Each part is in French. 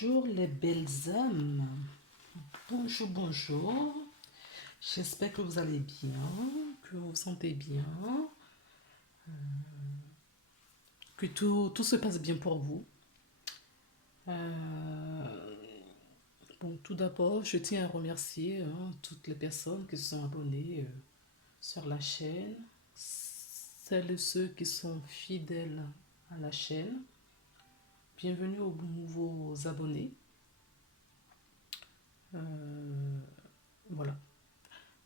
Bonjour les belles âmes. Bonjour, bonjour. J'espère que vous allez bien, que vous vous sentez bien, que tout se passe bien pour vous. Bon, tout d'abord, je tiens à remercier toutes les personnes qui se sont abonnées sur la chaîne, celles et ceux qui sont fidèles à la chaîne. Bienvenue aux nouveaux abonnés. Voilà.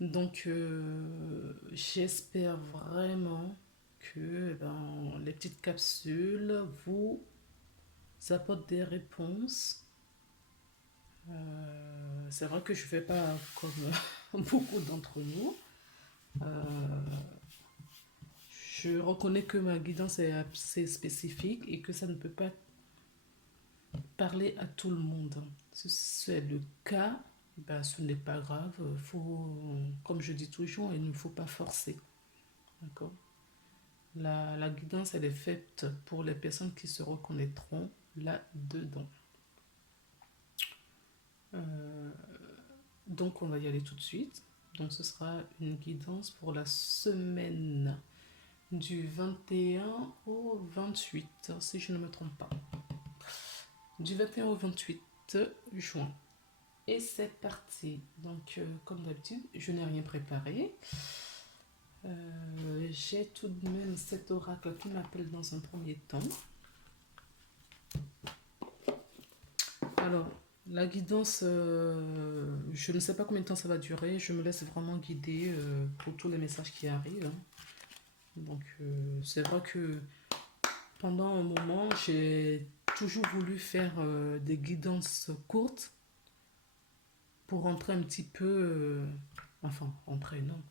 Donc, j'espère vraiment que les petites capsules vous apportent des réponses. C'est vrai que je ne fais pas comme beaucoup d'entre nous. Je reconnais que ma guidance est assez spécifique et que ça ne peut pas parler à tout le monde. Si c'est le cas, ce n'est pas grave. Comme je dis toujours, il ne faut pas forcer. D'accord? La guidance, elle est faite pour les personnes qui se reconnaîtront là-dedans. Donc, on va y aller tout de suite. Donc, ce sera une guidance pour la semaine du 21 au 28, si je ne me trompe pas. Du 21 au 28 juin. Et c'est parti. Donc, comme d'habitude, je n'ai rien préparé. J'ai tout de même cet oracle qui m'appelle dans un premier temps. Alors, la guidance, je ne sais pas combien de temps ça va durer. Je me laisse vraiment guider pour tous les messages qui arrivent. Donc, c'est vrai que pendant un moment, j'ai toujours voulu faire des guidances courtes pour rentrer un petit peu... enfin, rentrer, non.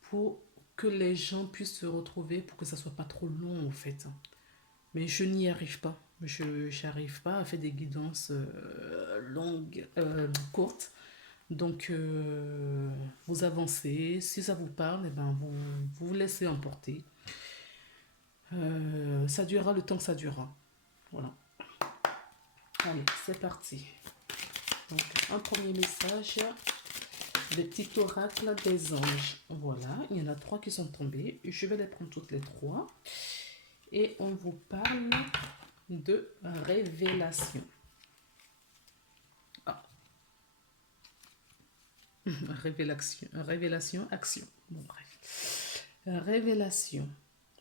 Pour que les gens puissent se retrouver, pour que ça soit pas trop long, en fait. Mais je n'y arrive pas. Je n'arrive pas à faire des guidances longues, courtes. Donc, vous avancez. Si ça vous parle, vous laissez emporter. Ça durera le temps que ça durera. Voilà. Allez, c'est parti. Donc, un premier message. Des petits oracles des anges. Voilà, il y en a 3 qui sont tombés. Je vais les prendre toutes les 3. Et on vous parle de révélation. Ah. Révélation, action. Bon, bref. Révélation.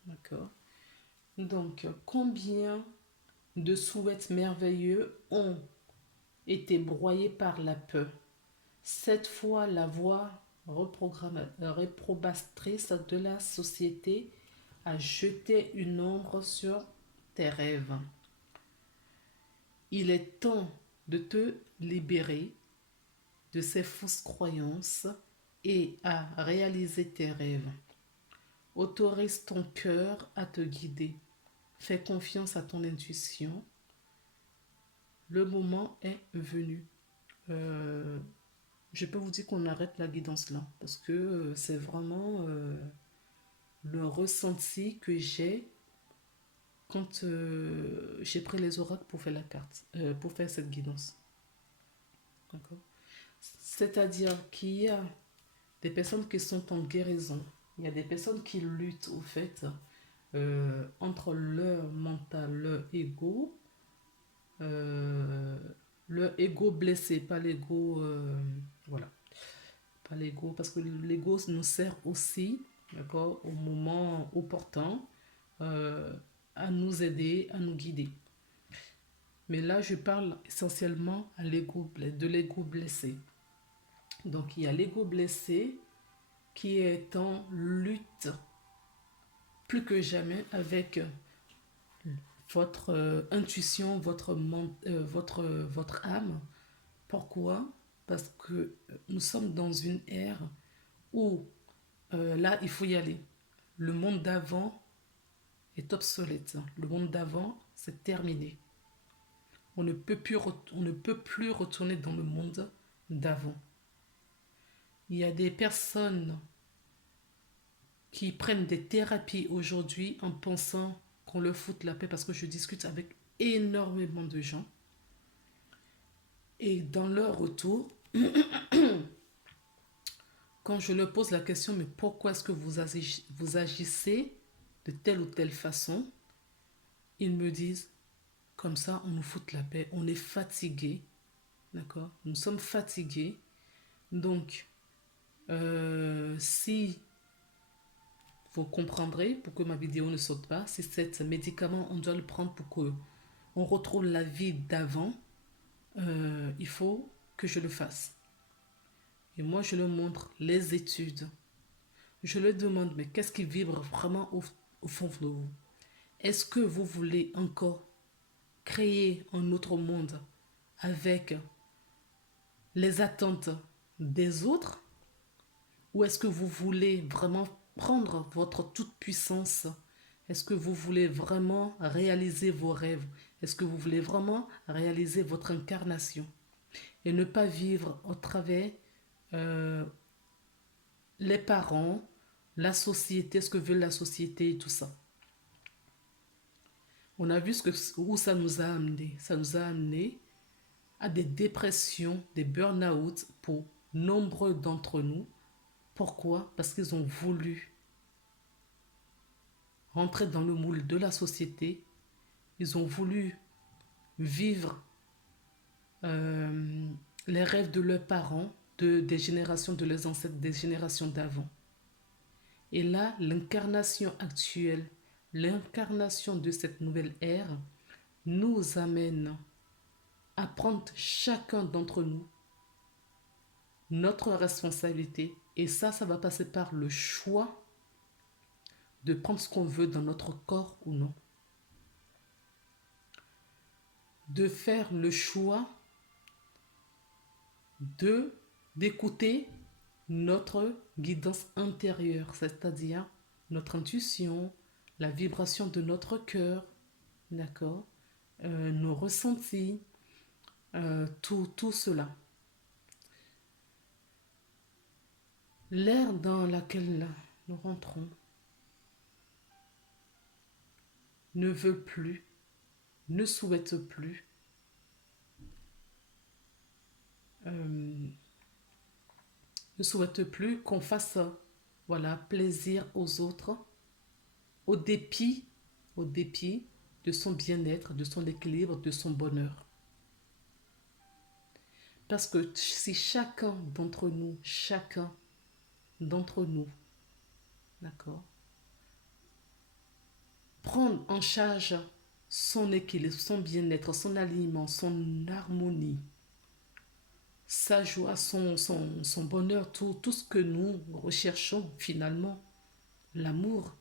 D'accord. Donc, combien de souhaits merveilleux ont été broyés par la peur? Cette fois, la voix réprobatrice de la société a jeté une ombre sur tes rêves. Il est temps de te libérer de ces fausses croyances et à réaliser tes rêves. Autorise ton cœur à te guider. Fais confiance à ton intuition. Le moment est venu. Je peux vous dire qu'on arrête la guidance là parce que c'est vraiment le ressenti que j'ai quand j'ai pris les oracles pour faire la carte, pour faire cette guidance. D'accord. C'est-à-dire qu'il y a des personnes qui sont en guérison. Il y a des personnes qui luttent au fait entre leur mental, euh, leur ego blessé, pas l'ego, voilà, pas l'ego, parce que l'ego nous sert aussi, d'accord, au moment opportun, euh, à nous aider, à nous guider. Mais là, je parle essentiellement de l'ego blessé. Donc, il y a l'ego blessé qui est en lutte plus que jamais avec votre intuition, votre âme. Pourquoi? Parce que nous sommes dans une ère où là, il faut y aller. Le monde d'avant est obsolète. Le monde d'avant, c'est terminé. On ne peut plus retourner dans le monde d'avant. Il y a des personnes qui prennent des thérapies aujourd'hui en pensant qu'on leur fout la paix parce que je discute avec énormément de gens. Et dans leur retour, quand je leur pose la question, mais pourquoi est-ce que vous agissez de telle ou telle façon, ils me disent, comme ça, on nous fout la paix, on est fatigué, d'accord? Nous sommes fatigués. Donc, si vous comprendrez, pour que ma vidéo ne saute pas, si cet médicament, on doit le prendre pour que on retrouve la vie d'avant, il faut que je le fasse. Et moi, je leur montre les études. Je leur demande, mais qu'est-ce qui vibre vraiment au fond de vous? Est-ce que vous voulez encore créer un autre monde avec les attentes des autres? Ou est-ce que vous voulez vraiment prendre votre toute-puissance? Est-ce que vous voulez vraiment réaliser vos rêves? Est-ce que vous voulez vraiment réaliser votre incarnation? Et ne pas vivre au travers euh, les parents, la société, ce que veut la société et tout ça. On a vu où ça nous a amené. Ça nous a amené à des dépressions, des burn-out pour nombreux d'entre nous. Pourquoi? Parce qu'ils ont voulu rentrer dans le moule de la société. Ils ont voulu vivre euh, les rêves de leurs parents, des générations de leurs ancêtres, des générations d'avant. Et là, l'incarnation actuelle, l'incarnation de cette nouvelle ère nous amène à prendre chacun d'entre nous notre responsabilité. Et ça va passer par le choix de prendre ce qu'on veut dans notre corps ou non. De faire le choix d'écouter notre guidance intérieure, c'est-à-dire notre intuition, la vibration de notre cœur, d'accord, nos ressentis, tout cela. L'ère dans laquelle nous rentrons ne veut plus, ne souhaite plus ne souhaite plus qu'on fasse voilà, plaisir aux autres au dépit, au dépit de son bien-être, de son équilibre, de son bonheur. Parce que si chacun d'entre nous, d'accord, prendre en charge son équilibre, son bien-être, son alignement, son harmonie, sa joie, son bonheur, tout ce que nous recherchons finalement, l'amour,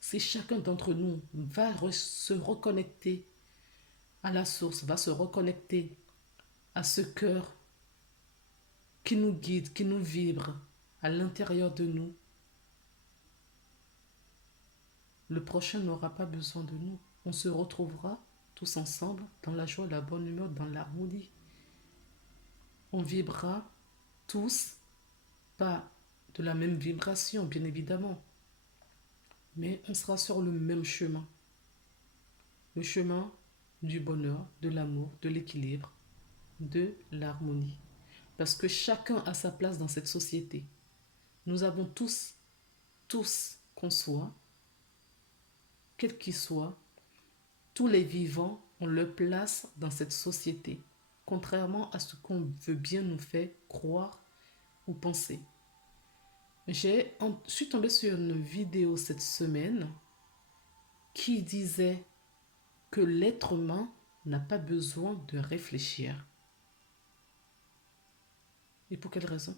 si chacun d'entre nous va se reconnecter à la source, va se reconnecter à ce cœur qui nous guide, qui nous vibre à l'intérieur de nous, le prochain n'aura pas besoin de nous. On se retrouvera tous ensemble dans la joie, la bonne humeur, dans l'harmonie. On vibrera tous, pas de la même vibration, bien évidemment, mais on sera sur le même chemin. Le chemin du bonheur, de l'amour, de l'équilibre, de l'harmonie. Parce que chacun a sa place dans cette société. Nous avons tous qu'on soit, quel qu'il soit, tous les vivants ont leur place dans cette société, contrairement à ce qu'on veut bien nous faire croire ou penser. Je suis tombée sur une vidéo cette semaine qui disait que l'être humain n'a pas besoin de réfléchir. Et pour quelle raison?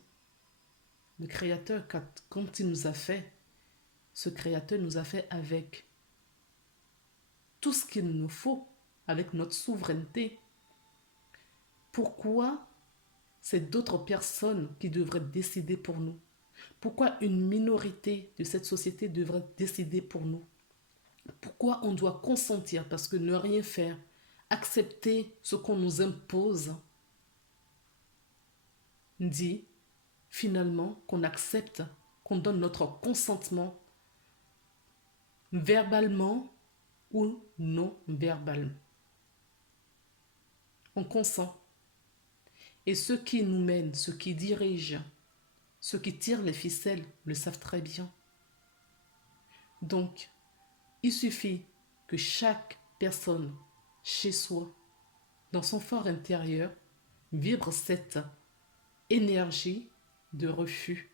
Le Créateur, quand il nous a fait, ce Créateur nous a fait avec tout ce qu'il nous faut, avec notre souveraineté. Pourquoi c'est d'autres personnes qui devraient décider pour nous? Pourquoi une minorité de cette société devrait décider pour nous? Pourquoi on doit consentir? Parce que ne rien faire, accepter ce qu'on nous impose, dit finalement qu'on accepte, qu'on donne notre consentement verbalement ou non verbalement. On consent. Et ceux qui nous mènent, ceux qui dirigent, ceux qui tirent les ficelles le savent très bien. Donc, il suffit que chaque personne, chez soi, dans son fort intérieur, vibre cette énergie de refus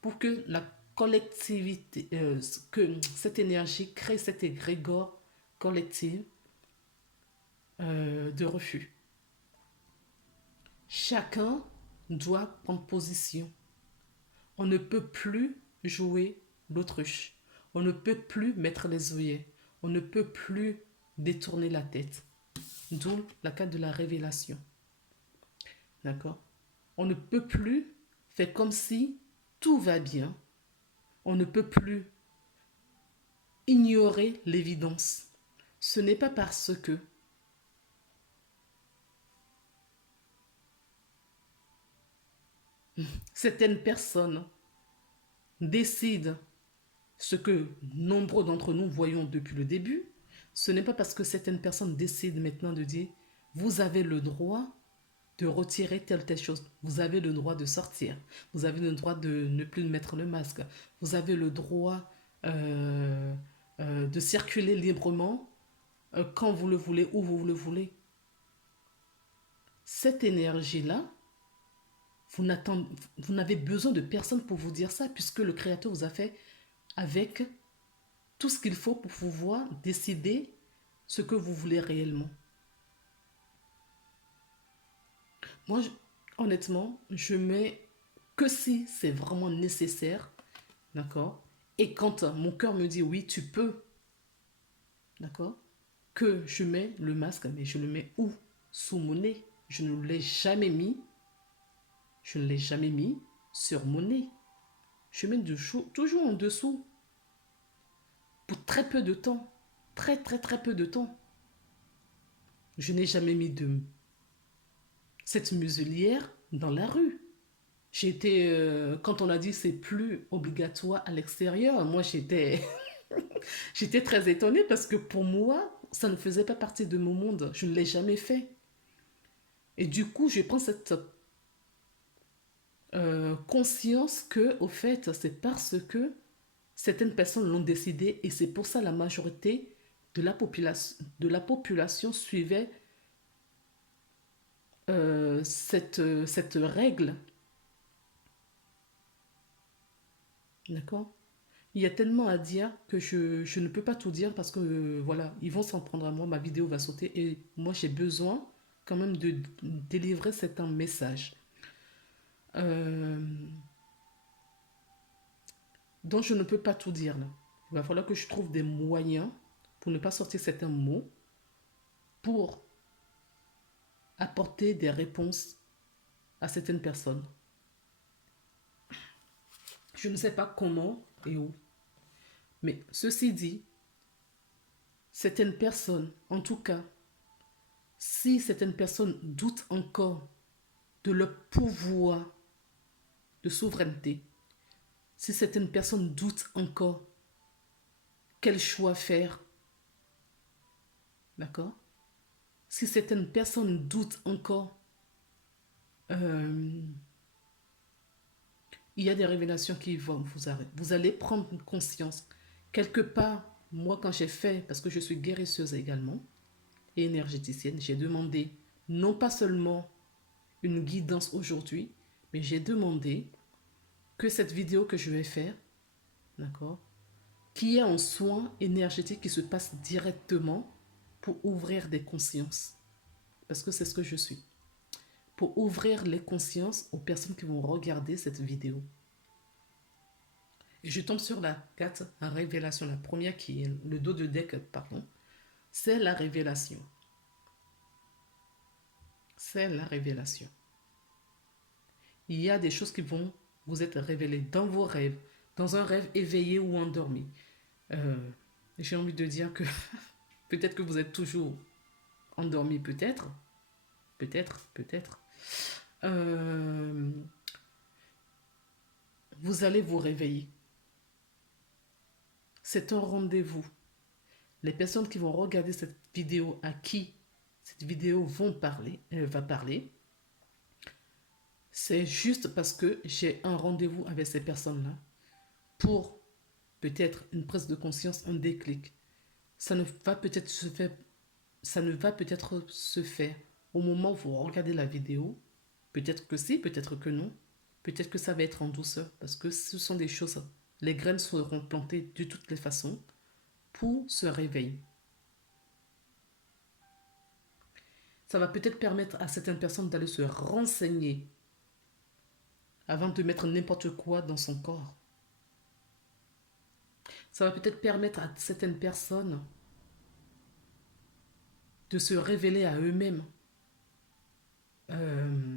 pour que la collectivité, que cette énergie crée cet égrégore collectif de refus. Chacun doit prendre position. On ne peut plus jouer l'autruche. On ne peut plus mettre les œillets. On ne peut plus détourner la tête. D'où la carte de la révélation. D'accord? On ne peut plus faire comme si tout va bien. On ne peut plus ignorer l'évidence. Ce n'est pas parce que certaines personnes décident ce que nombreux d'entre nous voyons depuis le début. Ce n'est pas parce que certaines personnes décident maintenant de dire vous avez le droit de retirer telle chose. Vous avez le droit de sortir. Vous avez le droit de ne plus mettre le masque. Vous avez le droit de circuler librement quand vous le voulez, où vous le voulez. Cette énergie-là, vous n'avez besoin de personne pour vous dire ça, puisque le Créateur vous a fait avec tout ce qu'il faut pour pouvoir décider ce que vous voulez réellement. Moi, honnêtement, je mets que si c'est vraiment nécessaire, d'accord? Et quand mon cœur me dit oui, tu peux, d'accord? Que je mets le masque, mais je le mets où? Sous mon nez. Je ne l'ai jamais mis. Je ne l'ai jamais mis sur mon nez. Je mets toujours en dessous. Pour très peu de temps. Très peu de temps. Je n'ai jamais mis cette muselière dans la rue. Quand on a dit c'est plus obligatoire à l'extérieur, moi j'étais j'étais très étonnée parce que pour moi, ça ne faisait pas partie de mon monde. Je ne l'ai jamais fait. Et du coup, je prends cette conscience que, au fait, c'est parce que certaines personnes l'ont décidé et c'est pour ça la majorité de la population suivait cette règle. D'accord? Il y a tellement à dire que je ne peux pas tout dire parce que voilà, ils vont s'en prendre à moi, ma vidéo va sauter et moi j'ai besoin quand même de délivrer certains messages. Euh, donc je ne peux pas tout dire là. Il va falloir que je trouve des moyens pour ne pas sortir certains mots, pour apporter des réponses à certaines personnes. Je ne sais pas comment et où. Mais ceci dit, certaines personnes, en tout cas, si certaines personnes doutent encore de leur pouvoir de souveraineté, si certaines personnes doutent encore quel choix faire, d'accord? Si certaines personnes doutent encore, il y a des révélations qui vont vous arrêter. Vous allez prendre conscience. Quelque part, moi quand j'ai fait, parce que je suis guérisseuse également, et énergéticienne, j'ai demandé non pas seulement une guidance aujourd'hui, mais j'ai demandé que cette vidéo que je vais faire, d'accord, qu'il y ait un soin énergétique qui se passe directement pour ouvrir des consciences. Parce que c'est ce que je suis. Pour ouvrir les consciences aux personnes qui vont regarder cette vidéo. Et je tombe sur la carte révélation, la première qui est le dos de deck, pardon. C'est la révélation. C'est la révélation. Il y a des choses qui vont vous être révélées dans vos rêves, dans un rêve éveillé ou endormi. J'ai envie de dire que peut-être que vous êtes toujours endormi, peut-être. Peut-être. Vous allez vous réveiller. C'est un rendez-vous. Les personnes qui vont regarder cette vidéo, à qui cette vidéo va parler, C'est juste parce que j'ai un rendez-vous avec ces personnes-là pour peut-être une prise de conscience, un déclic. Ça ne va peut-être se faire, ça ne va peut-être se faire au moment où vous regardez la vidéo. Peut-être que si, peut-être que non. Peut-être que ça va être en douceur parce que ce sont des choses. Les graines seront plantées de toutes les façons pour ce réveil. Ça va peut-être permettre à certaines personnes d'aller se renseigner avant de mettre n'importe quoi dans son corps. Ça va peut-être permettre à certaines personnes de se révéler à eux-mêmes, euh,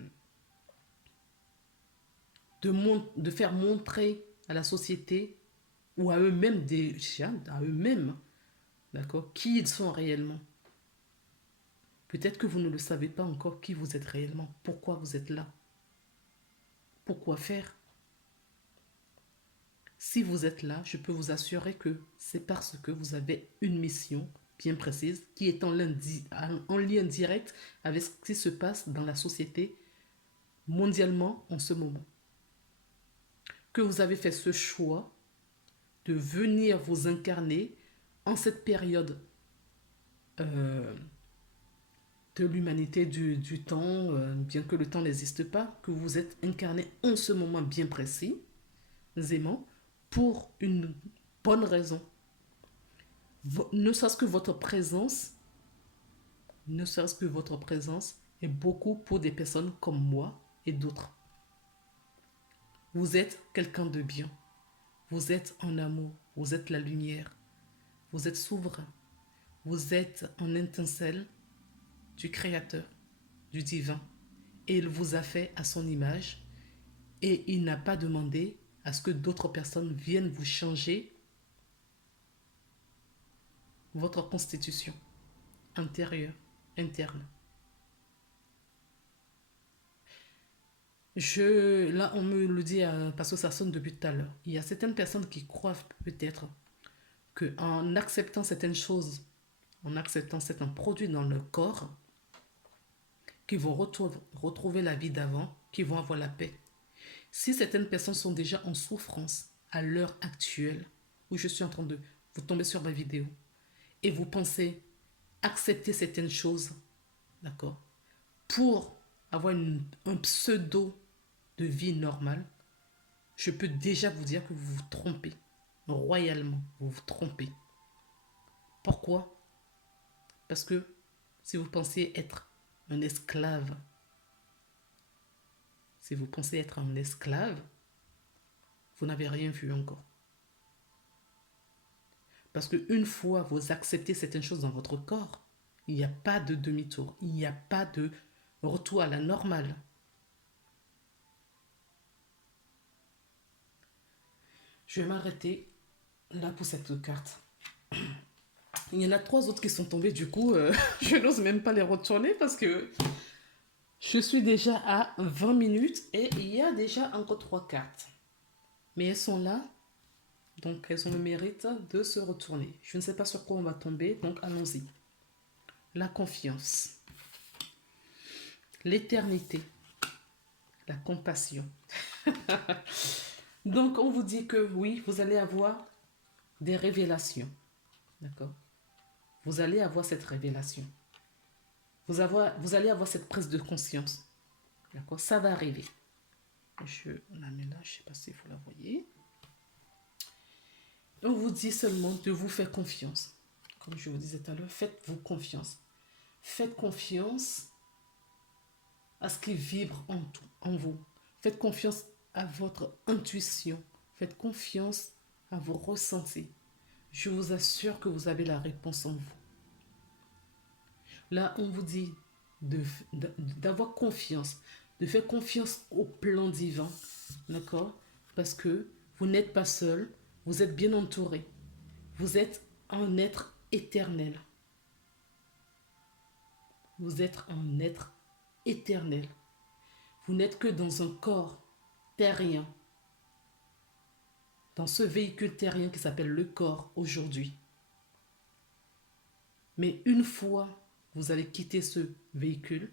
de faire montrer à la société ou à eux-mêmes, à eux-mêmes, d'accord, qui ils sont réellement. Peut-être que vous ne le savez pas encore qui vous êtes réellement, pourquoi vous êtes là, pourquoi faire. Si vous êtes là, je peux vous assurer que c'est parce que vous avez une mission bien précise qui est en lien direct avec ce qui se passe dans la société mondialement en ce moment. Que vous avez fait ce choix de venir vous incarner en cette période euh, de l'humanité, du temps, bien que le temps n'existe pas, que vous êtes incarné en ce moment bien précis, aisément, pour une bonne raison. Ne serait-ce que votre présence, ne serait-ce que votre présence est beaucoup pour des personnes comme moi et d'autres. Vous êtes quelqu'un de bien. Vous êtes en amour. Vous êtes la lumière. Vous êtes souverain. Vous êtes en étincelle du Créateur, du Divin. Et il vous a fait à son image. Et il n'a pas demandé à ce que d'autres personnes viennent vous changer votre constitution intérieure, interne. Là, on me le dit parce que ça sonne depuis tout à l'heure. Il y a certaines personnes qui croient peut-être qu'en acceptant certaines choses, en acceptant certains produits dans leur corps, qu'ils vont retrouver la vie d'avant, qu'ils vont avoir la paix. Si certaines personnes sont déjà en souffrance à l'heure actuelle, où je suis en train de vous tomber sur ma vidéo, et vous pensez accepter certaines choses, d'accord, pour avoir un pseudo de vie normale, je peux déjà vous dire que vous vous trompez. Royalement, vous vous trompez. Pourquoi? Parce que si vous pensez être un esclave, si vous pensez être un esclave, vous n'avez rien vu encore. Parce qu'une fois vous acceptez certaines choses dans votre corps, il n'y a pas de demi-tour, il n'y a pas de retour à la normale. Je vais m'arrêter là pour cette carte. Il y en a 3 autres qui sont tombées, du coup, je n'ose même pas les retourner parce que je suis déjà à 20 minutes et il y a déjà encore 3 cartes. Mais elles sont là, donc elles ont le mérite de se retourner. Je ne sais pas sur quoi on va tomber, donc allons-y. La confiance, l'éternité, la compassion. Donc on vous dit que oui, vous allez avoir des révélations. D'accord? Vous allez avoir cette révélation. Vous allez avoir cette prise de conscience. D'accord? Ça va arriver. Je la mets là, je ne sais pas si vous la voyez. On vous dit seulement de vous faire confiance. Comme je vous disais tout à l'heure, faites-vous confiance. Faites confiance à ce qui vibre en vous. Faites confiance à votre intuition. Faites confiance à vos ressentis. Je vous assure que vous avez la réponse en vous. Là, on vous dit d'avoir confiance, de faire confiance au plan divin, d'accord? Parce que vous n'êtes pas seul, vous êtes bien entouré. Vous êtes un être éternel. Vous êtes un être éternel. Vous n'êtes que dans un corps terrien, dans ce véhicule terrien qui s'appelle le corps aujourd'hui. Mais une fois vous allez quitter ce véhicule,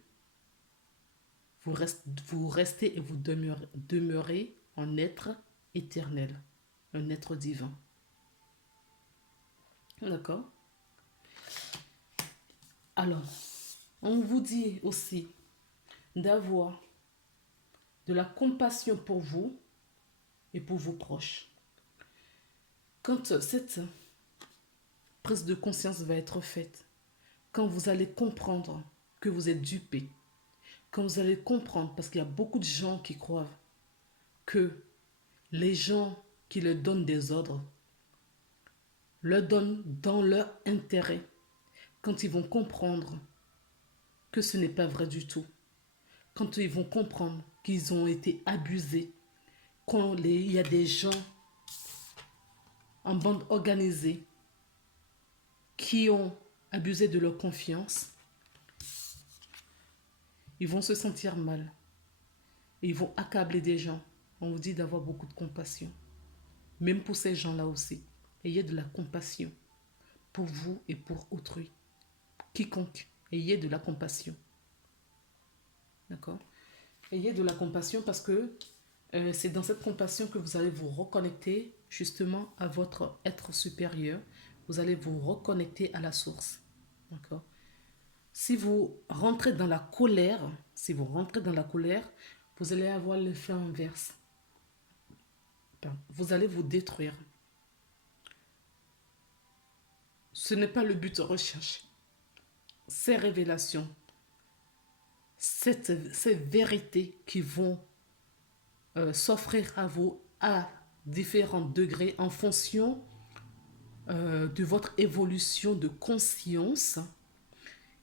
vous restez et vous demeurez en être éternel, un être divin. D'accord? Alors, on vous dit aussi d'avoir de la compassion pour vous et pour vos proches. Quand cette prise de conscience va être faite, quand vous allez comprendre que vous êtes dupé, quand vous allez comprendre, parce qu'il y a beaucoup de gens qui croient que les gens qui leur donnent des ordres leur donnent dans leur intérêt, quand ils vont comprendre que ce n'est pas vrai du tout, quand ils vont comprendre qu'ils ont été abusés, quand il y a des gens en bande organisée qui ont abusé de leur confiance, ils vont se sentir mal. Et ils vont accabler des gens. On vous dit d'avoir beaucoup de compassion. Même pour ces gens-là aussi. Ayez de la compassion pour vous et pour autrui. Quiconque, ayez de la compassion. D'accord? Ayez de la compassion parce que c'est dans cette compassion que vous allez vous reconnecter justement à votre être supérieur. Vous allez vous reconnecter à la source. D'accord? Si vous rentrez dans la colère, vous allez avoir l'effet inverse. Vous allez vous détruire. Ce n'est pas le but recherché. Ces révélations, ces vérités qui vont s'offrir à vous à différents degrés en fonction de votre évolution de conscience,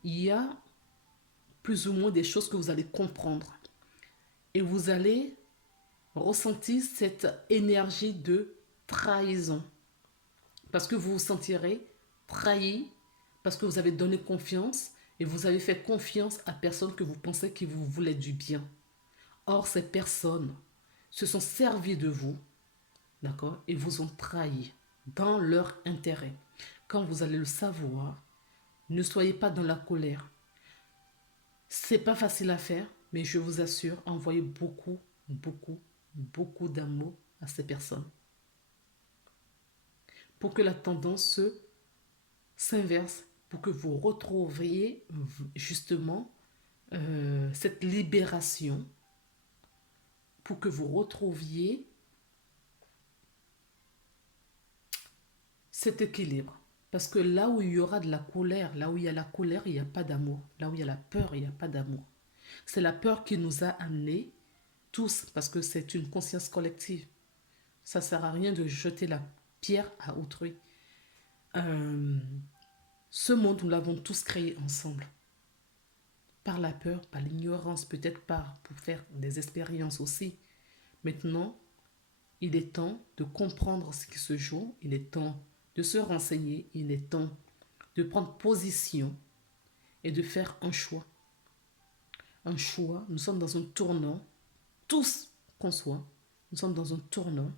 il y a plus ou moins des choses que vous allez comprendre. Et vous allez ressentir cette énergie de trahison. Parce que vous vous sentirez trahi, parce que vous avez donné confiance et vous avez fait confiance à personne que vous pensez qui vous voulait du bien. Or, ces personnes se sont servies de vous, d'accord, et vous ont trahi dans leur intérêt. Quand vous allez le savoir, ne soyez pas dans la colère. C'est pas facile à faire, mais je vous assure, envoyez beaucoup, beaucoup, beaucoup d'amour à ces personnes. Pour que la tendance s'inverse, pour que vous retrouviez justement cette libération, pour que vous retrouviez cet équilibre. Parce que là où il y aura de la colère, là où il y a la colère, il n'y a pas d'amour. Là où il y a la peur, il n'y a pas d'amour. C'est la peur qui nous a amenés tous, parce que c'est une conscience collective. Ça ne sert à rien de jeter la pierre à autrui. Ce monde, nous l'avons tous créé ensemble. Par la peur, par l'ignorance, peut-être pour faire des expériences aussi. Maintenant, il est temps de comprendre ce qui se joue. Il est temps de se renseigner. Il est temps de prendre position et de faire un choix. Un choix, nous sommes dans un tournant, tous qu'on soit, nous sommes dans un tournant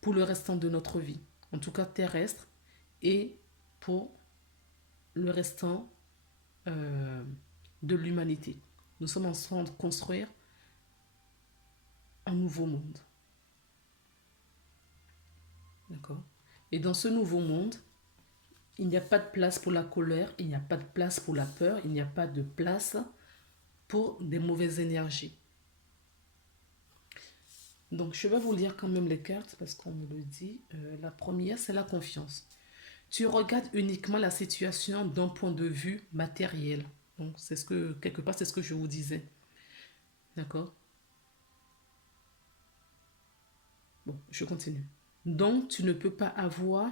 pour le restant de notre vie, en tout cas terrestre, et pour le restant de l'humanité. Nous sommes en train de construire un nouveau monde. D'accord? Et dans ce nouveau monde, il n'y a pas de place pour la colère, il n'y a pas de place pour la peur, il n'y a pas de place pour des mauvaises énergies. Donc, je vais vous lire quand même les cartes parce qu'on me le dit. La première, c'est la confiance. Tu regardes uniquement la situation d'un point de vue matériel. Donc, c'est ce que, quelque part, c'est ce que je vous disais. D'accord? Bon, je continue. Donc, tu ne peux pas avoir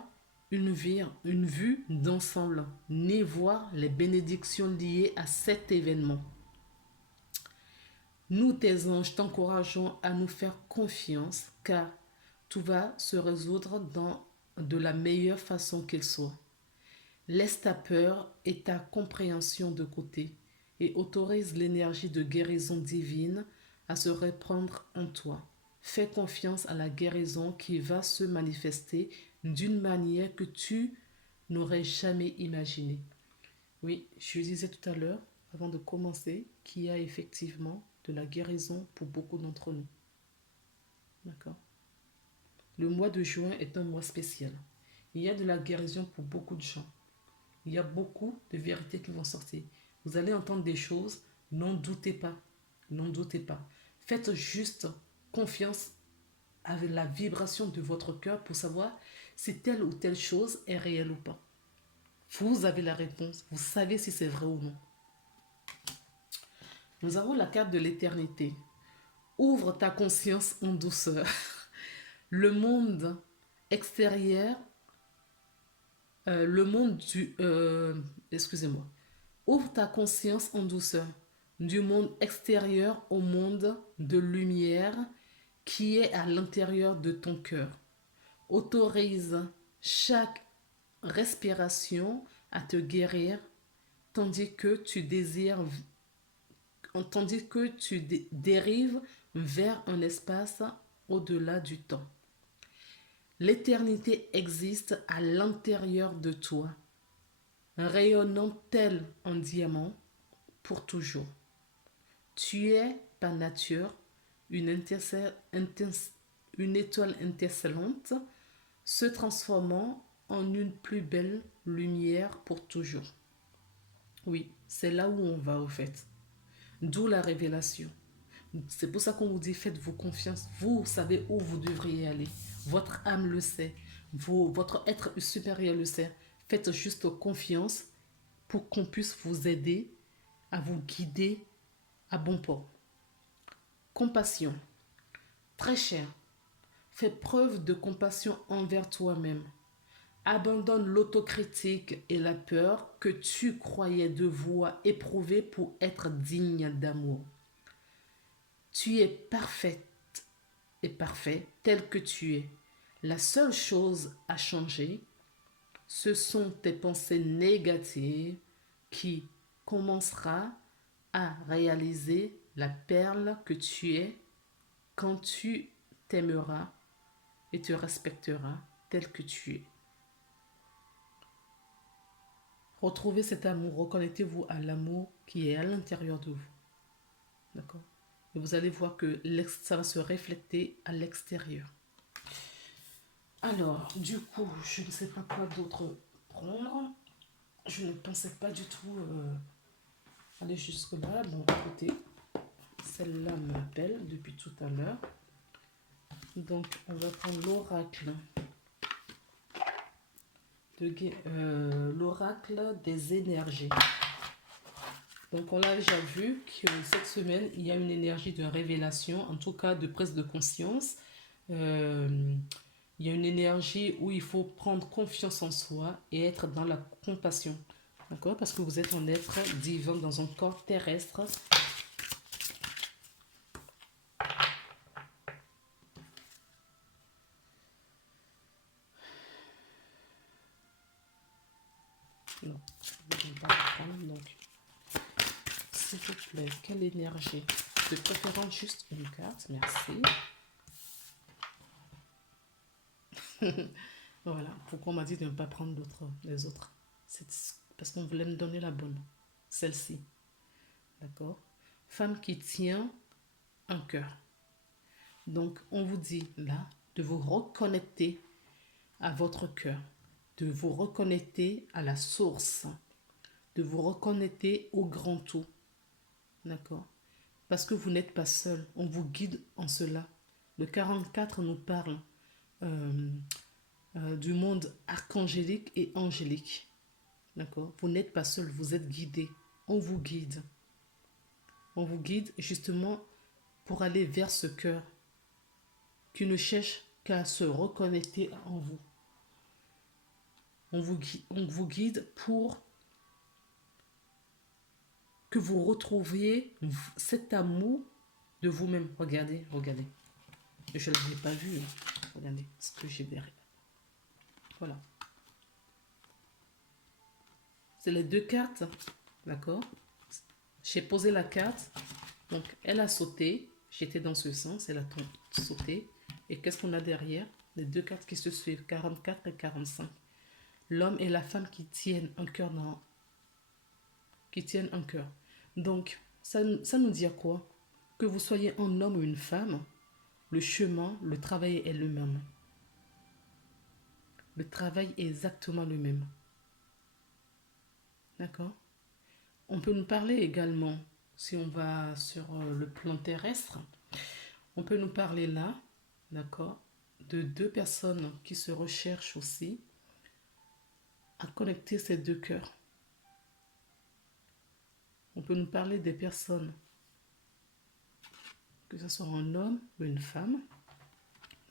une vue d'ensemble, ni voir les bénédictions liées à cet événement. Nous, tes anges, t'encourageons à nous faire confiance, car tout va se résoudre de la meilleure façon qu'il soit. Laisse ta peur et ta compréhension de côté et autorise l'énergie de guérison divine à se répandre en toi. Fais confiance à la guérison qui va se manifester d'une manière que tu n'aurais jamais imaginée. Oui, je disais tout à l'heure, avant de commencer, qu'il y a effectivement de la guérison pour beaucoup d'entre nous. D'accord? Le mois de juin est un mois spécial. Il y a de la guérison pour beaucoup de gens. Il y a beaucoup de vérités qui vont sortir. Vous allez entendre des choses, n'en doutez pas. N'en doutez pas. Faites juste confiance avec la vibration de votre cœur pour savoir si telle ou telle chose est réelle ou pas. Vous avez la réponse. Vous savez si c'est vrai ou non. Nous avons la carte de l'éternité. Ouvre ta conscience en douceur. Le monde extérieur, le monde du... excusez-moi. Ouvre ta conscience en douceur. Du monde extérieur au monde de lumière qui est à l'intérieur de ton cœur. Autorise chaque respiration à te guérir tandis que tu désires, tandis que tu dérives vers un espace au-delà du temps. L'éternité existe à l'intérieur de toi, rayonnant tel un diamant pour toujours. Tu es, par nature, une étoile intercellente, se transformant en une plus belle lumière pour toujours. Oui, c'est là où on va au fait. D'où la révélation. C'est pour ça qu'on vous dit faites-vous confiance. Vous savez où vous devriez aller. Votre âme le sait. Votre être supérieur le sait. Faites juste confiance pour qu'on puisse vous aider à vous guider à bon port. Compassion. Très cher. Fais preuve de compassion envers toi-même. Abandonne l'autocritique et la peur que tu croyais devoir éprouver pour être digne d'amour. Tu es parfaite et parfait tel que tu es. La seule chose à changer, ce sont tes pensées négatives qui commencera à réaliser la perle que tu es quand tu t'aimeras et te respecteras tel que tu es. Retrouvez cet amour, reconnectez-vous à l'amour qui est à l'intérieur de vous. D'accord? Et vous allez voir que ça va se refléter à l'extérieur. Alors, du coup, je ne sais pas quoi d'autre prendre. Je ne pensais pas du tout aller jusque-là. Bon, écoutez, celle-là m'appelle depuis tout à l'heure. Donc, on va prendre l'oracle. L'oracle des énergies. Donc, on l'a déjà vu que cette semaine, il y a une énergie de révélation, en tout cas de prise de conscience. Il y a une énergie où il faut prendre confiance en soi et être dans la compassion. D'accord? Parce que vous êtes un être divin dans un corps terrestre. Non, je ne vais pas prendre. Donc, s'il vous plaît, quelle énergie? De préférence, juste une carte. Merci. Voilà. Pourquoi on m'a dit de ne pas prendre les autres? C'est parce qu'on voulait me donner la bonne. Celle-ci. D'accord? Femme qui tient un cœur. Donc, on vous dit là de vous reconnecter à votre cœur, de vous reconnecter à la source, de vous reconnecter au grand tout. D'accord? Parce que vous n'êtes pas seul, on vous guide en cela. Le 44 nous parle du monde archangélique et angélique. D'accord? Vous n'êtes pas seul, vous êtes guidé. On vous guide. On vous guide justement pour aller vers ce cœur qui ne cherche qu'à se reconnecter en vous. On vous guide pour que vous retrouviez cet amour de vous-même. Regardez, regardez. Je ne l'avais pas vu. Regardez ce que j'ai derrière. Voilà. C'est les deux cartes. D'accord? J'ai posé la carte. Donc, elle a sauté. J'étais dans ce sens. Elle a sauté. Et qu'est-ce qu'on a derrière? Les deux cartes qui se suivent. 44 et 45. L'homme et la femme qui tiennent un cœur qui tiennent un cœur. Donc, ça nous dit à quoi? Que vous soyez un homme ou une femme, le chemin, le travail est le même. Le travail est exactement le même. D'accord? On peut nous parler également, si on va sur le plan terrestre, on peut nous parler là, d'accord, de deux personnes qui se recherchent aussi à connecter ces deux cœurs. On peut nous parler des personnes, que ce soit un homme ou une femme,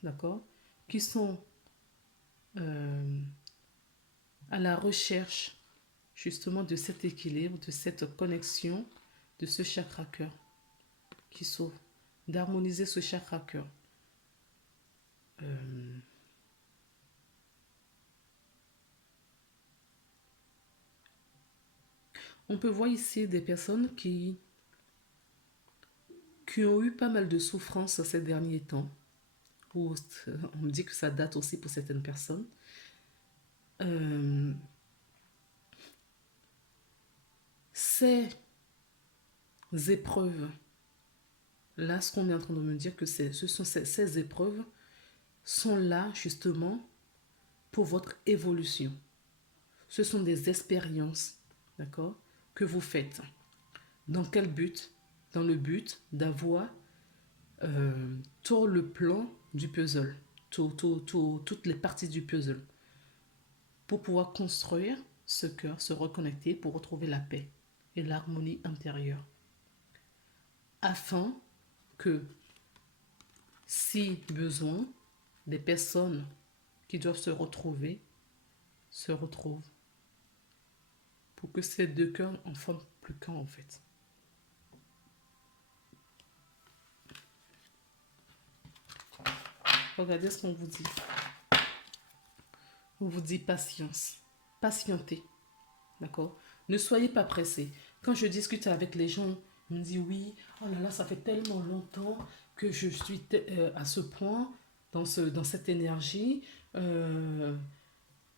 d'accord, qui sont à la recherche justement de cet équilibre, de cette connexion, de ce chakra cœur qui s'ouvre, d'harmoniser ce chakra cœur. On peut voir ici des personnes qui ont eu pas mal de souffrances ces derniers temps. On me dit que ça date aussi pour certaines personnes. Ces épreuves, là, ce qu'on est en train de me dire, que ces épreuves sont là justement pour votre évolution. Ce sont des expériences, d'accord, que vous faites. Dans quel but? Dans le but d'avoir tout le plan du puzzle, toutes les parties du puzzle, pour pouvoir construire ce cœur, se reconnecter, pour retrouver la paix et l'harmonie intérieure. Afin que, si besoin, des personnes qui doivent se retrouvent, pour que ces deux cœurs en forment plus qu'un en fait. Regardez ce qu'on vous dit. On vous dit patience. Patientez. D'accord? Ne soyez pas pressés. Quand je discute avec les gens, ils me disent oui, oh là là, ça fait tellement longtemps que je suis à ce point, dans cette énergie.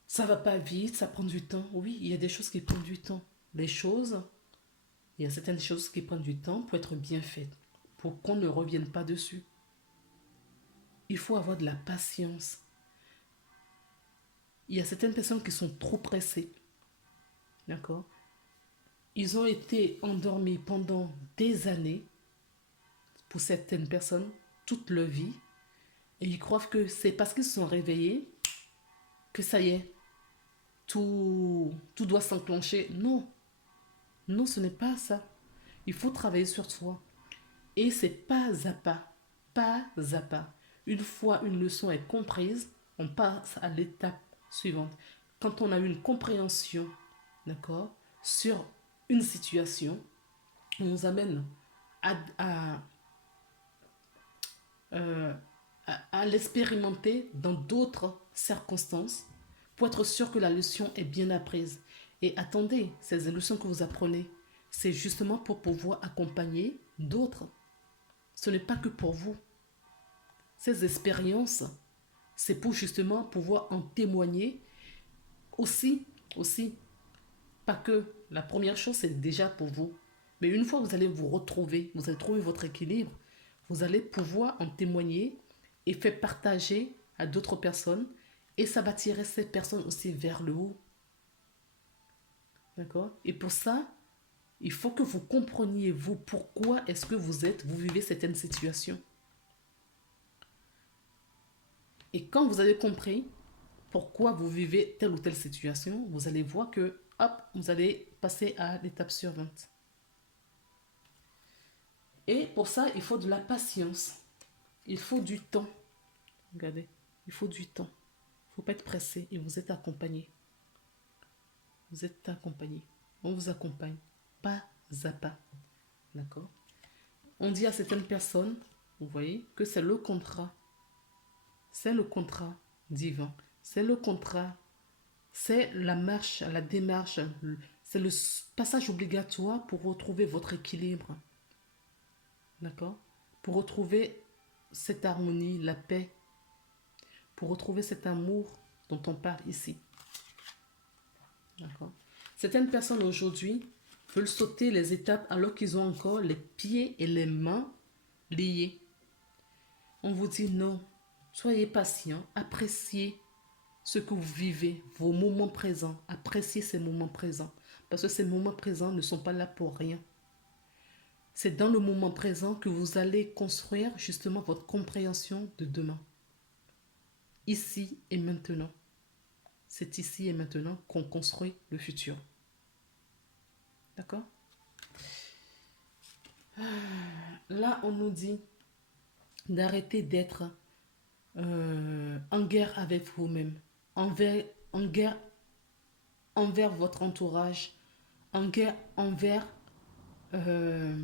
Ça va pas vite, ça prend du temps. Oui, il y a des choses qui prennent du temps. Il y a certaines choses qui prennent du temps pour être bien faites, pour qu'on ne revienne pas dessus. Il faut avoir de la patience. Il y a certaines personnes qui sont trop pressées. D'accord? Ils ont été endormis pendant des années, pour certaines personnes, toute leur vie, et ils croient que c'est parce qu'ils se sont réveillés que ça y est, tout doit s'enclencher. Non, non, ce n'est pas ça. Il faut travailler sur soi. Et c'est pas à pas à pas. Une fois une leçon est comprise, on passe à l'étape suivante. Quand on a une compréhension, d'accord, sur une situation, on nous amène à, à, euh, à l'expérimenter dans d'autres circonstances pour être sûr que la leçon est bien apprise. Et attendez, ces leçons que vous apprenez, c'est justement pour pouvoir accompagner d'autres. Ce n'est pas que pour vous. Ces expériences, c'est pour justement pouvoir en témoigner aussi. Pas que la première chose, c'est déjà pour vous. Mais une fois que vous allez vous retrouver, vous allez trouver votre équilibre, vous allez pouvoir en témoigner et faire partager à d'autres personnes. Et ça va tirer ces personnes aussi vers le haut. D'accord? Et pour ça, il faut que vous compreniez, vous, pourquoi est-ce que vous vivez certaines situations. Et quand vous avez compris pourquoi vous vivez telle ou telle situation, vous allez voir que, hop, vous allez passer à l'étape suivante. Et pour ça, il faut de la patience. Il faut du temps. Regardez, il faut du temps. Il ne faut pas être pressé et vous êtes accompagné. Vous êtes accompagné. On vous accompagne pas à pas. D'accord? On dit à certaines personnes, vous voyez, que c'est le contrat. C'est le contrat divin. C'est le contrat. C'est la marche, la démarche. C'est le passage obligatoire pour retrouver votre équilibre. D'accord? Pour retrouver cette harmonie, la paix. Pour retrouver cet amour dont on parle ici. D'accord? Certaines personnes aujourd'hui veulent sauter les étapes alors qu'ils ont encore les pieds et les mains liés. On vous dit non, soyez patient, appréciez ce que vous vivez, vos moments présents, appréciez ces moments présents. Parce que ces moments présents ne sont pas là pour rien. C'est dans le moment présent que vous allez construire justement votre compréhension de demain. Ici et maintenant. C'est ici et maintenant qu'on construit le futur. D'accord? Là, on nous dit d'arrêter d'être en guerre avec vous-même, en guerre envers votre entourage, en guerre envers euh,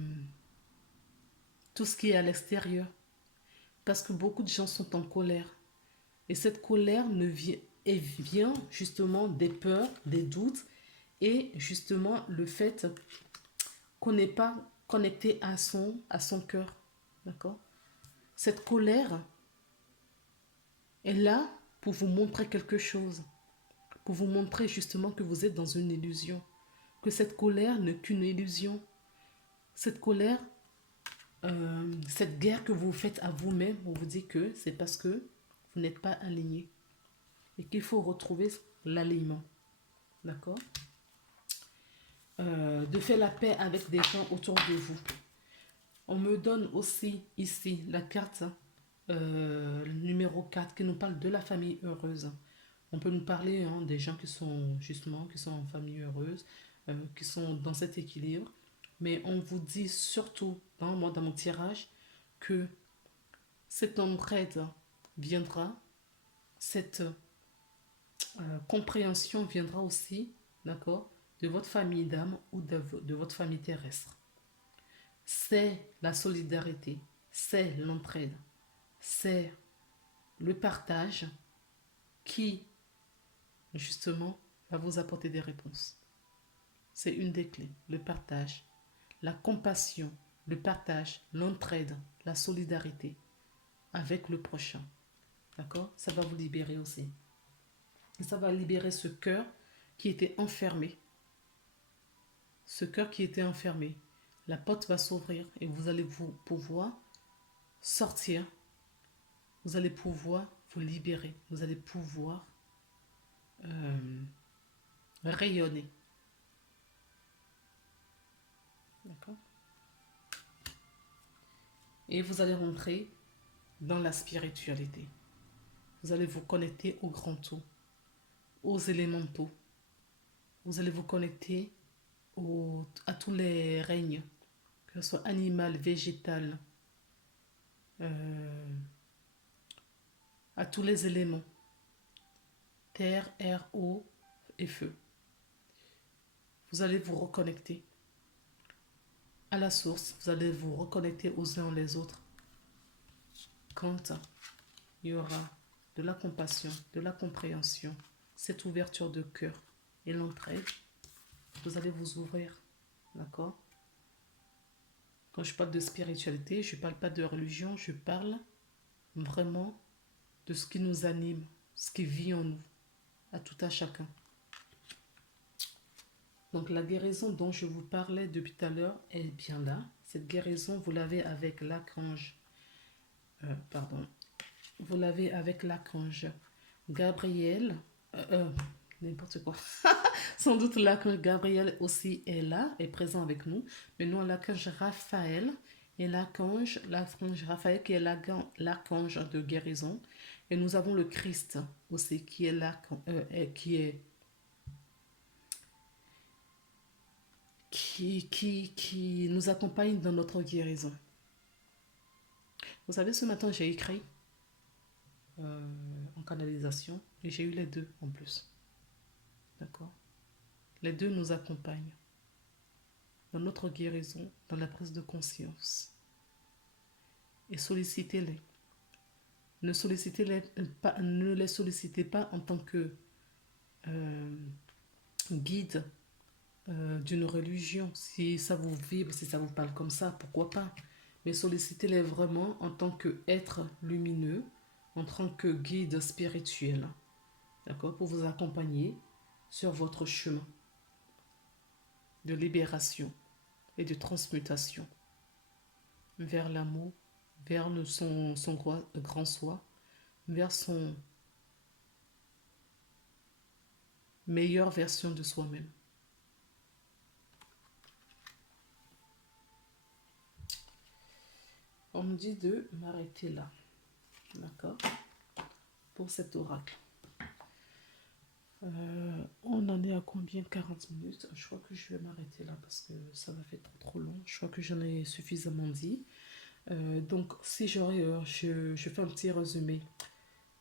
tout ce qui est à l'extérieur. Parce que beaucoup de gens sont en colère. Et cette colère vient justement des peurs, des doutes et justement le fait qu'on n'est pas connecté à son cœur. D'accord? Cette colère est là pour vous montrer quelque chose. Pour vous montrer justement que vous êtes dans une illusion. Que cette colère n'est qu'une illusion. Cette colère, cette guerre que vous faites à vous-même, on vous dit que c'est parce que vous n'êtes pas aligné. Et qu'il faut retrouver l'alignement. D'accord? De faire la paix avec des gens autour de vous. On me donne aussi ici la carte numéro 4 qui nous parle de la famille heureuse. On peut nous parler des gens qui sont justement, qui sont en famille heureuse, qui sont dans cet équilibre. Mais on vous dit surtout, dans mon tirage, que cette entraide viendra, cette compréhension viendra aussi, d'accord, de votre famille d'âme ou de votre famille terrestre. C'est la solidarité, c'est l'entraide, c'est le partage qui, justement, va vous apporter des réponses. C'est une des clés, le partage, la compassion, le partage, l'entraide, la solidarité avec le prochain. D'accord? Ça va vous libérer aussi. Et ça va libérer ce cœur qui était enfermé. Ce cœur qui était enfermé. La porte va s'ouvrir et vous allez pouvoir sortir. Vous allez pouvoir vous libérer. Vous allez pouvoir rayonner. D'accord? Et vous allez rentrer dans la spiritualité. Vous allez vous connecter au grand tout, aux élémentaux. Vous allez vous connecter à tous les règnes, que ce soit animal, végétal, à tous les éléments. Terre, air, eau et feu. Vous allez vous reconnecter à la source. Vous allez vous reconnecter aux uns les autres. Quand il y aura de la compassion, de la compréhension, cette ouverture de cœur et l'entraide, vous allez vous ouvrir. D'accord? Quand je parle de spiritualité, je ne parle pas de religion, je parle vraiment de ce qui nous anime, ce qui vit en nous, à tout à chacun. Donc la guérison dont je vous parlais depuis tout à l'heure est bien là. Cette guérison, vous l'avez avec l'archange. Vous l'avez avec l'archange Gabriel. N'importe quoi. Sans doute l'archange Gabriel aussi est là, est présent avec nous. Mais nous, l'archange Raphaël et l'archange Raphaël qui est l'archange de guérison. Et nous avons le Christ aussi qui est qui nous accompagne dans notre guérison. Vous savez, ce matin, j'ai écrit en canalisation et j'ai eu les deux en plus. D'accord? Les deux nous accompagnent dans notre guérison, dans la prise de conscience. Et sollicitez-les. Ne les sollicitez pas en tant que guide d'une religion. Si ça vous vibre, si ça vous parle comme ça, pourquoi pas? Mais sollicitez-les vraiment en tant qu'être lumineux, en tant que guide spirituel. D'accord? Pour vous accompagner sur votre chemin. de libération et de transmutation vers l'amour, vers son grand soi, vers son meilleure version de soi-même. On me dit de m'arrêter là, d'accord, pour cet oracle. On en est à combien? 40 minutes. Je crois que je vais m'arrêter là parce que ça va faire trop long. Je crois que j'en ai suffisamment dit. Donc, si je fais un petit résumé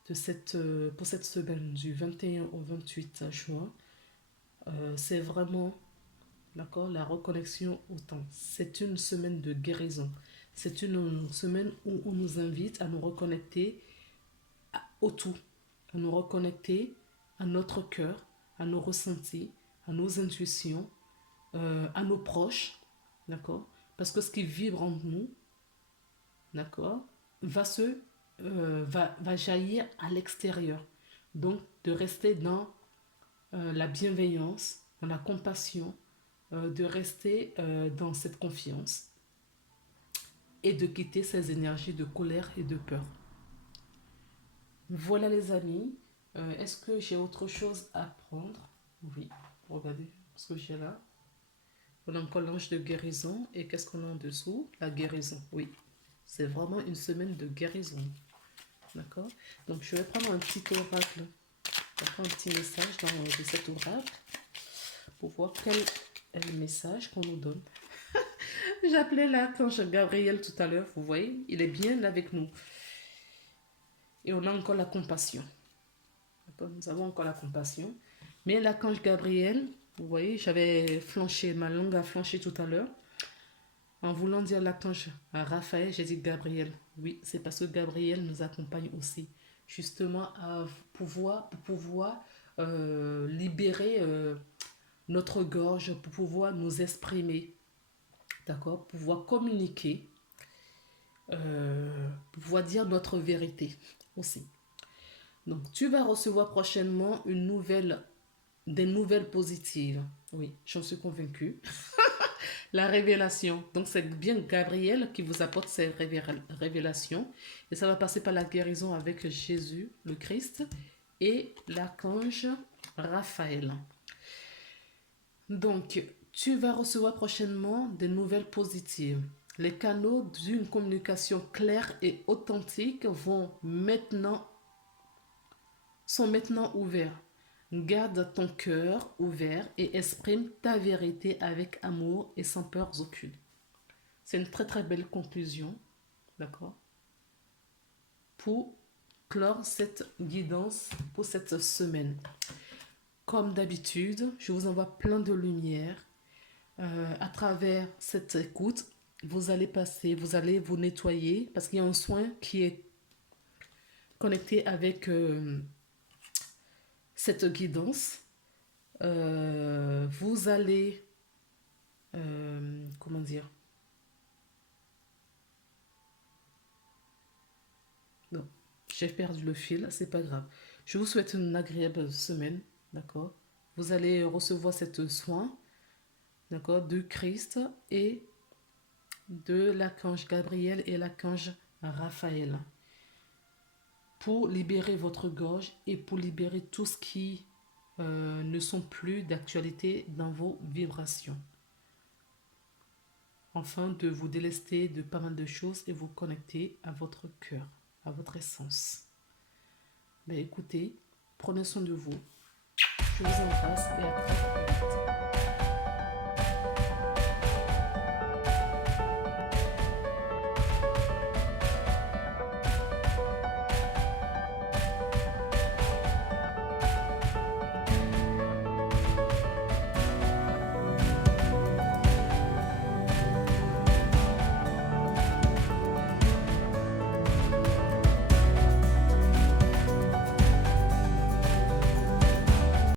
de pour cette semaine du 21 au 28 juin. C'est vraiment, d'accord, la reconnexion au temps. C'est une semaine de guérison. C'est une semaine où on nous invite à nous reconnecter au tout, à nous reconnecter à notre cœur, à nos ressentis, à nos intuitions, à nos proches, d'accord? Parce que ce qui vibre en nous, d'accord, va jaillir à l'extérieur. Donc, de rester dans la bienveillance, dans la compassion, de rester dans cette confiance et de quitter ces énergies de colère et de peur. Voilà les amis. Est-ce que j'ai autre chose à prendre? Oui, regardez ce que j'ai là. On a encore l'ange de guérison. Et qu'est-ce qu'on a en dessous? La guérison, oui. C'est vraiment une semaine de guérison. D'accord? Donc, je vais prendre un petit oracle. Je vais prendre un petit message de cet oracle pour voir quel est le message qu'on nous donne. J'appelais l'archange Gabriel tout à l'heure. Vous voyez, il est bien avec nous. Et on a encore la compassion. Nous avons encore la compassion. Mais l'archange Gabriel, vous voyez, j'avais flanché, ma langue a flanché tout à l'heure. En voulant dire l'archange Raphaël, j'ai dit Gabriel. Oui, c'est parce que Gabriel nous accompagne aussi. Justement, pour pouvoir libérer notre gorge, pour pouvoir nous exprimer. D'accord? Pour pouvoir communiquer. Pour pouvoir dire notre vérité aussi. Donc, tu vas recevoir prochainement des nouvelles positives. Oui, j'en suis convaincue. La révélation. Donc, c'est bien Gabriel qui vous apporte ces révélations. Et ça va passer par la guérison avec Jésus, le Christ, et l'archange Raphaël. Donc, tu vas recevoir prochainement des nouvelles positives. Les canaux d'une communication claire et authentique sont maintenant ouverts. Garde ton cœur ouvert et exprime ta vérité avec amour et sans peur aucune. C'est une très très belle conclusion, d'accord, pour clore cette guidance pour cette semaine. Comme d'habitude, je vous envoie plein de lumière. À travers cette écoute, vous allez vous nettoyer parce qu'il y a un soin qui est connecté avec cette guidance. Vous allez, comment dire, non, j'ai perdu le fil, c'est pas grave. Je vous souhaite une agréable semaine, d'accord? Vous allez recevoir cette soin, d'accord, de Christ et de l'archange Gabriel et l'archange Raphaël pour libérer votre gorge et pour libérer tout ce qui ne sont plus d'actualité dans vos vibrations. Afin de vous délester de pas mal de choses et vous connecter à votre cœur, à votre essence. Mais écoutez, prenez soin de vous. Je vous embrasse et à très vite.